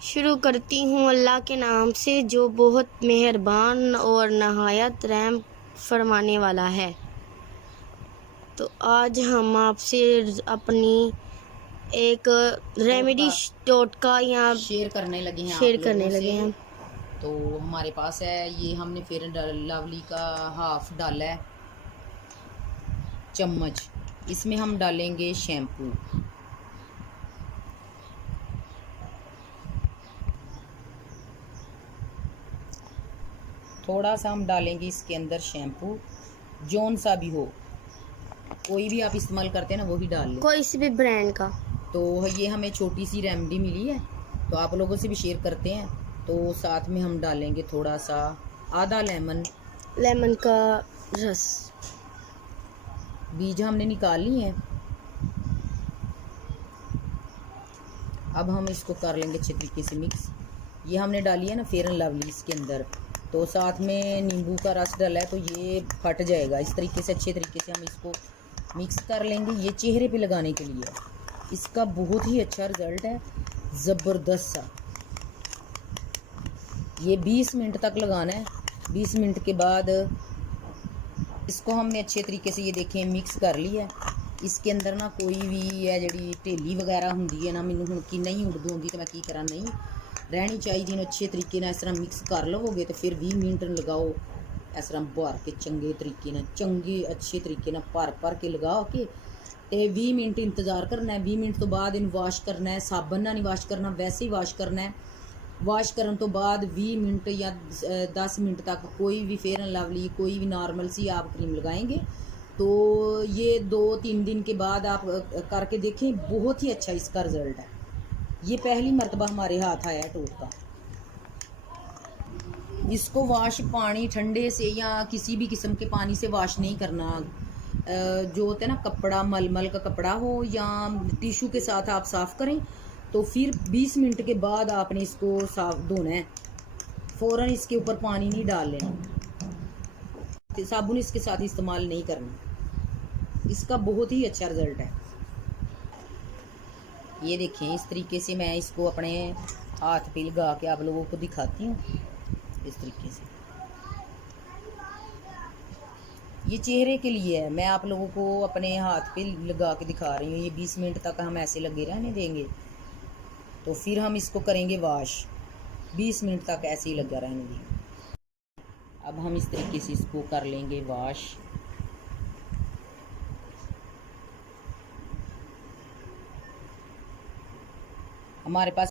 शुरू करती हूँ अल्लाह के नाम से जो बहुत मेहरबान और नहायत रहम फरमाने वाला है। तो आज हम आपसे अपनी एक रेमेडी टोटका यहाँ शेयर करने लगे हैं आप शेयर करने लोगों से। लगे हैं। तो हमारे पास है, ये हमने फेयर एंड लवली का हाफ डाला है चम्मच। इसमें हम डालेंगे शैम्पू, थोड़ा सा हम डालेंगे इसके अंदर शैम्पू, जौन सा भी हो, कोई भी आप इस्तेमाल करते हैं ना वही डाल लें, कोई सी भी ब्रांड का। तो ये हमें छोटी सी रेमेडी मिली है तो आप लोगों से भी शेयर करते हैं। तो साथ में हम डालेंगे थोड़ा सा आधा लेमन का रस, बीज हमने निकाल लिए हैं। अब हम इसको कर लेंगे अच्छे तरीके से मिक्स। ये हमने डाली है ना फेयर एंड लवली इसके अंदर, तो साथ में नींबू का रस डाला है तो ये फट जाएगा। इस तरीके से अच्छे तरीके से हम इसको मिक्स कर लेंगे। ये चेहरे पे लगाने के लिए है, इसका बहुत ही अच्छा रिजल्ट है, ज़बरदस्त सा। ये 20 मिनट तक लगाना है। 20 मिनट के बाद इसको हमने अच्छे तरीके से ये देखें मिक्स कर लिया है। इसके अंदर ना कोई भी है जी ढेली वगैरह होंगी है ना, मैनू हूँ कि नहीं उड़दू होंगी तो मैं की करा, नहीं रहनी चाहिए। अच्छे तरीके इस तरह मिक्स कर लवोगे तो फिर 20 मिनट लगाओ इस तरह भर के चंगे तरीके चंगे अच्छे तरीके भर के लगा के तो 20 मिनट इंतज़ार करना है। 20 मिनट तो बाद इन वाश करना है, साबन ना नहीं वाश करना, वैसे ही वाश करना है। वाश करने तो बाद 20 मिनट या 10 मिनट तक कोई भी फेयर एंड लवली कोई भी नॉर्मल सी आप क्रीम लगाएंगे तो ये 2-3 दिन के बाद आप करके देखें, बहुत ही अच्छा इसका रिज़ल्ट है। ये पहली मर्तबा हमारे हाथ आया है टोटका। इसको वाश पानी ठंडे से या किसी भी किस्म के पानी से वाश नहीं करना। जो होता है ना कपड़ा, मलमल का कपड़ा हो या टिशू के साथ आप साफ़ करें तो फिर 20 मिनट के बाद आपने इसको साफ धोना है। फ़ौरन इसके ऊपर पानी नहीं डाल लेना, साबुन इसके साथ इस्तेमाल नहीं करना। इसका बहुत ही अच्छा रिज़ल्ट है। ये देखें इस तरीके से मैं इसको अपने हाथ पे लगा के आप लोगों को दिखाती हूँ। इस तरीके से ये चेहरे के लिए है, मैं आप लोगों को अपने हाथ पे लगा के दिखा रही हूँ। ये 20 मिनट तक हम ऐसे लगे रहने देंगे तो फिर हम इसको करेंगे वाश। 20 मिनट तक ऐसे ही लगा रहने देंगे। अब हम इस तरीके से इसको कर लेंगे वाश। हमारे पास